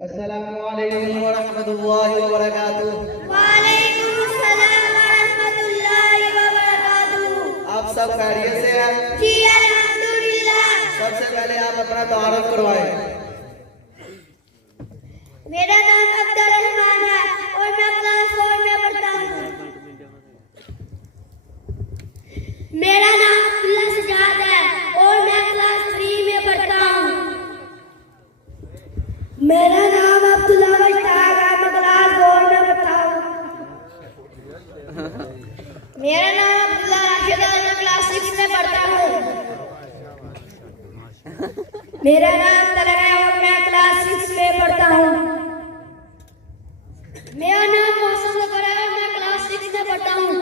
अस्सलामुअलैकुम वरहमतुल्लाहि वबरकातुहू। वालेकुम अस्सलाम वरहमतुल्लाहि वबरकातुहू। आप सब खैरियत से हैं? जी अल्हम्दुलिल्लाह। सबसे पहले आप अपना तारुफ करवाएं। मेरा नाम अब्दुल रहमान है और मैं क्लास 4 में पढ़ता हूँ। मेरा नाम अब्दुल्ला सजाद है और मैं क्लास 3 में पढ़ता हूँ। मेरा नाम अब्दुल्ला मुश्ताक है, मैं क्लास 4 में पढ़ता हूँ। मेरा नाम अब्दुल्ला राशिद है, मैं क्लास 6 में पढ़ता हूँ। मेरा नाम तलहा है और मैं क्लास 6 में पढ़ता हूँ। मेरा नाम मौसम ज़फर है और मैं क्लास 6 में पढ़ता हूँ।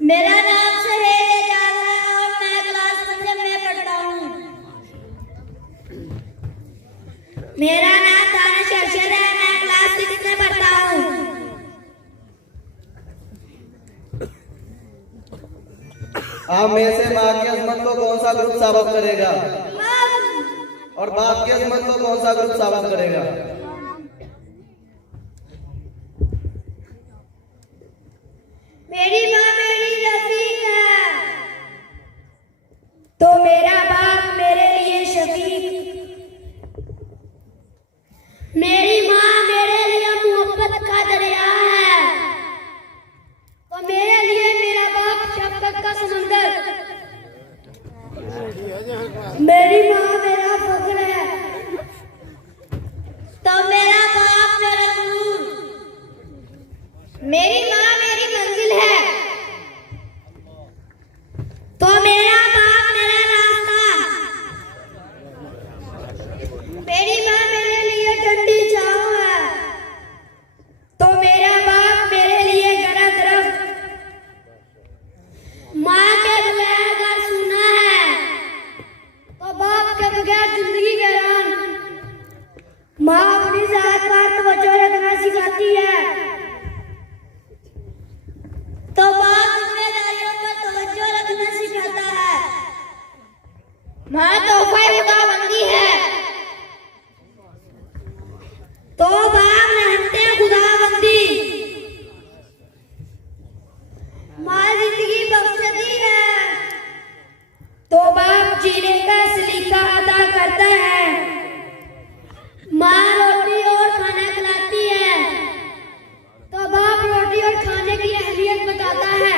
मेरा नाम सहेल एजाज है और मैं क्लास 5 में पढ़ता हूँ। मेरा नाम दानिश अरशद है, मैं क्लास 6 में पढ़ता हूँ। आप में से माँ की अजमत को कौन सा ग्रुप साबित करेगा और बाप की अजमत को कौन सा ग्रुप साबित करेगा? मेरी माँ मेरी रफीक है तो मेरा बाप मेरे लिए शफीक। मेरी माँ मेरे लिए मोहब्बत का दरिया है तो मेरे लिए मेरा बाप शफकत का समंदर। मेरी माँ मेरा फख्र है तो मेरा बाप मेरा गुरूर। मेरी माँ मेरी मंजिल है तो मेरा बाप मेरा रास्ता। मेरी माँ मेरे लिए ठंडी छाँव है तो मेरा बाप मेरे लिए गरम दरख्त। माँ के बगैर घर सूना है तो बाप के बगैर जिंदगी वीरान। माँ अपनी जात पर तवज्जो रखना सिखाती है तो बाप जिम्मेदारियों पर तवज्जो रखना सिखाता है। माँ तोहफा खुदाबंदी है तो बाप रहमते खुदाबंदी। माँ जिंदगी बख्शती है तो बाप जीने का सलीका अदा करता है। माँ रोटी और खाना खिलाती है तो बाप रोटी और खाने की अहमियत बताता है।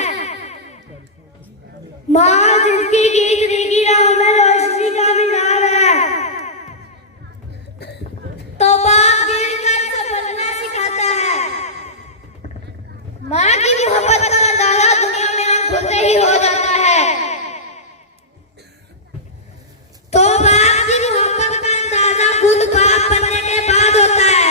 माँ जिंदगी की जिंदगी राहों में रोशनी का मीनार है तो बाप गिर कर संभलना सिखाता है। माँ की मोहब्बत का अंदाजा दुनिया में आँख खुलते ही हो जाता है तो बाप की मोहब्बत का अंदाजा खुद बाप बनने के बाद होता है।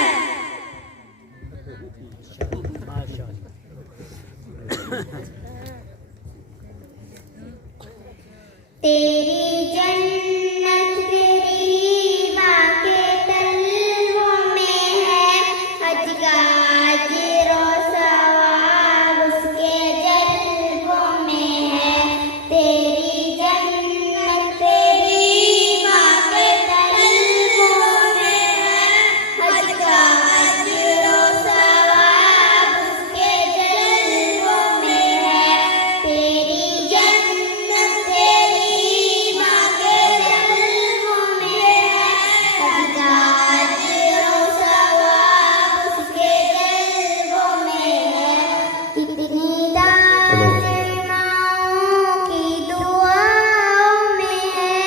तेरी जन्नत तेरी माँ के तलवों में है, अजगाज रोसवार उसके जलवों में है। तेरी जन्नत तेरी माँ के तलवों में है, अजगाज रोसवार उसके जलवों में है। तेरी जन्नत तेरी माँ के तलवों में है, अजगाज रोसवार उसके जलवों में है। कितनी दानें माँओं की दुआओं में है,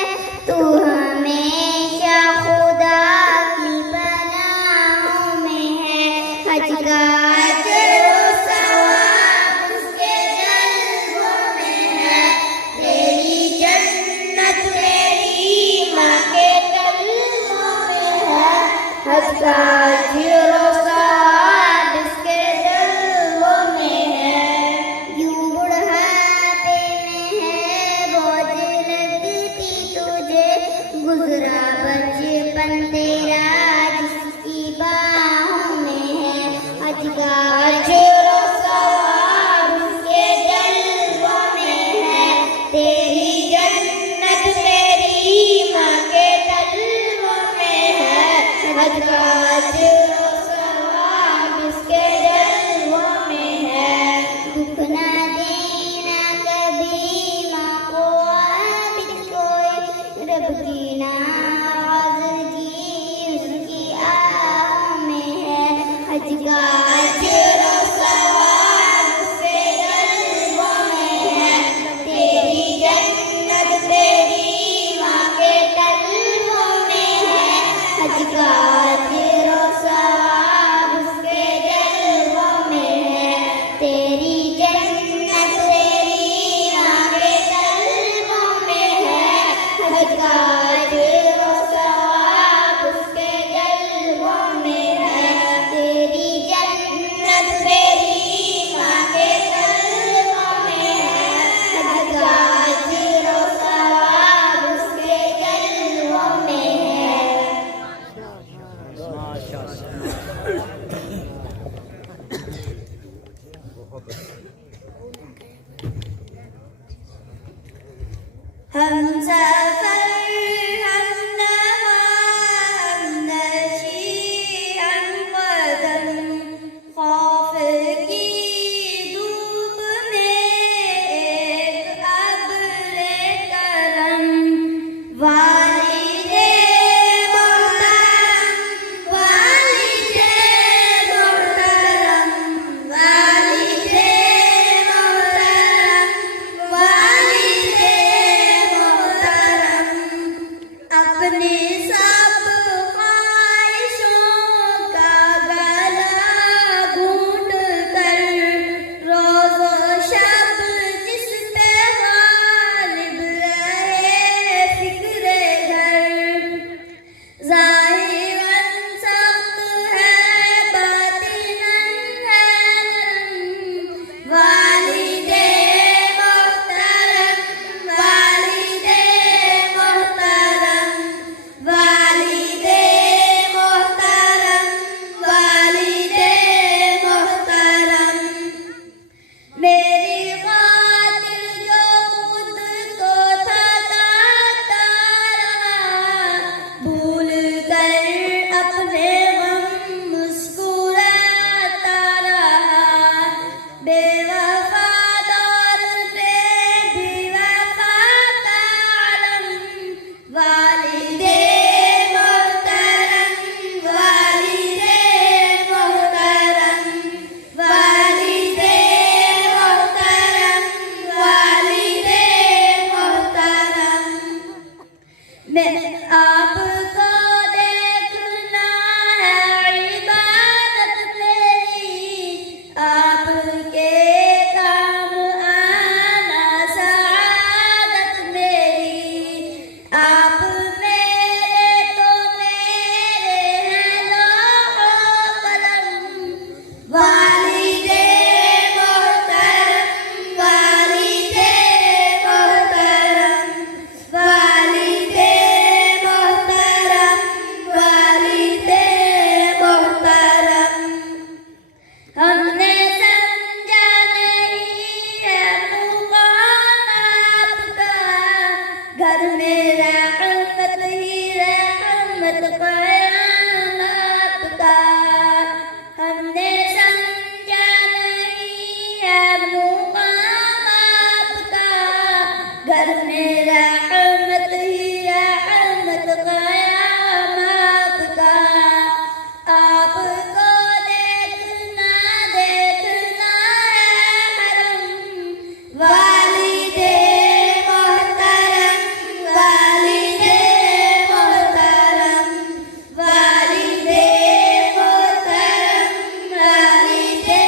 तू हमेशा खुदा की पनाहों में है। अजगाज रोसवार उसके जलवों में है। तेरी जन्नत तेरी माँ के तलवों में है, अजगाज रोसवार उसके जलवों में है। यूं बुढ़ापे में है बोझ लगती तुझे, गुजरा बचपन तेरा जिसकी बाहों में है। अजगाज रोसवार उसके जलवों में है। तेरी जन्नत तेरी माँ के तलवों हज का अजर और सवाब इसके जलवों में है। दुख ना देना कभी माँ को आबिद कोई, रब की नाराजगी उसकी आह में है। हज का अजर और सवाब उसके जलवों में है। तेरी जन्नत तेरी माँ के तलवों में है। हज का अजर और सवाब उसके जलवों में है। तेरी जन्नत तेरी माँ के तलवों में है। हज का अजर और सवाब उसके जलवों में है। तेरी जन्नत तेरी माँ के तलवों में है। हज का अजर और सवाब उसके जलवों में है। हम सफर हम नवा हम नशी हम कदम, खौफ की धूप में एक अब्र करम। वालिदे मोहतरम वालिदे मोहतरम वालिदे मोहतरम वालिदे मोहतरम, अपने सब ख्वाहिशों का गला घूंट कर रोज़ो शब जिस पे गालिब रहे फिक्रे घर। ज़ाहिरन सख्त है बातिनन है नरम। वालिदे मोहतरम वालिदे मोहतरम वालिदे मोहतरम वालिदे मोहतरम, मेरी खातिर जो खुद को थकाता रहा, भूल कर अपने गम मुस्कुराता रहा। बेवफा दौर पे भी वफा का आलम। वालिदे मोहतरम वालिदे मोहतरम वालिदे मोहतरम वालिदे मोहतरम, मैं आपको देखना है इबादत मेरी, आपके काम आना सआदत मेरी। आप मेरे तो मेरे हैं लौह कलम। वालिदे मोहतरम वालिदे मोहतरम वालिदे मोहतरम वालिदे मोहतरम, हमने समझा नहीं है मुकाम आपका, घर में रहमत ही रहमत क़याम आपका। हमने समझा नहीं है मुकाम आपका, घर में रहमत ही रहमत क़याम आपका। आपको देखना देखना है हरम। वालिदे मोहतरम वालिदे मोहतरम वालिदे मोहतरम वालिदे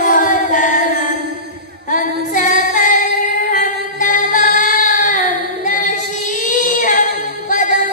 मोहतरम, हम सफर हम नवा हम नशी हम कदम।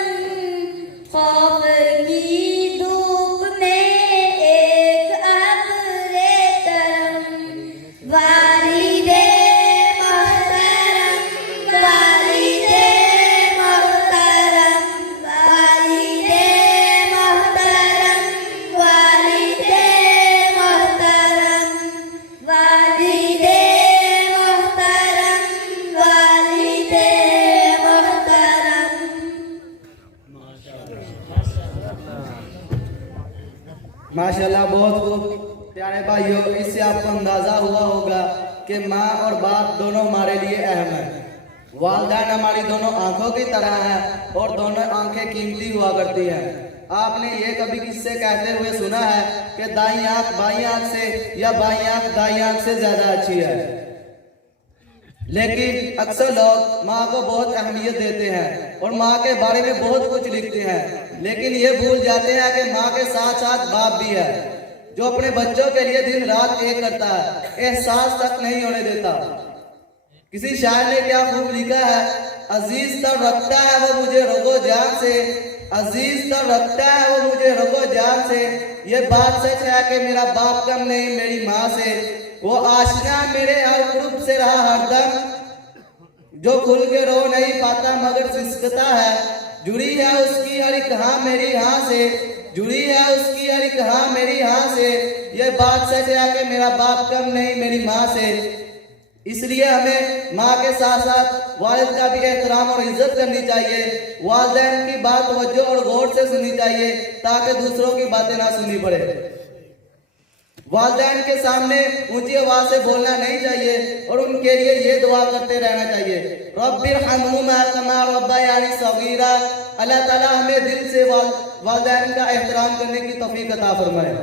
माशाल्लाह, बहुत खूब। प्यारे भाइयों, इससे आपको अंदाजा हुआ होगा कि माँ और बाप दोनों हमारे लिए अहम है। वालिदैन हमारी दोनों आंखों की तरह है और दोनों आंखें कीमती हुआ करती हैं। आपने ये कभी किससे कहते हुए सुना है कि दाईं आंख बाईं आंख से या बाईं आंख दाईं आंख से ज्यादा अच्छी है? लेकिन अक्सर लोग माँ को बहुत अहमियत देते हैं और माँ के बारे में बहुत कुछ लिखते हैं, लेकिन ये भूल जाते हैं कि माँ के साथ साथ बाप भी है, जो अपने बच्चों के लिए दिन रात एक करता है, एहसास तक नहीं होने देता। किसी शायर ने क्या खूब लिखा है, अजीज तर रखता है वो मुझे रगो जान से, अजीज तर रखता है वो मुझे रगो जान से। ये बात सच है कि मेरा बाप कम नहीं मेरी माँ से, वो आशिना मेरे हर ग्रुप से रहा हरदम, जो खुल के रो नहीं पाता मगर सिसकता है। जुड़ी है उसकी हर एक हाँ मेरी हाँ से, जुड़ी है उसकी हर एक हाँ मेरी हाँ से। ये बात सच है कि मेरा बाप कम नहीं मेरी माँ से। इसलिए हमें माँ के साथ साथ वालिद का भी एहतराम और इज्जत करनी चाहिए। वालिदैन की बात तवज्जो और गौर से सुननी चाहिए ताकि दूसरों की बातें ना सुननी पड़े। वालिदैन के सामने ऊंची आवाज से बोलना नहीं चाहिए और उनके लिए ये दुआ करते रहना चाहिए, रब्बिरहम्हुमा कमा रब्बयानी सगीरा। अल्लाह ताला हमें दिल से वालिदैन का एहतराम करने की तौफीक अता फरमाए।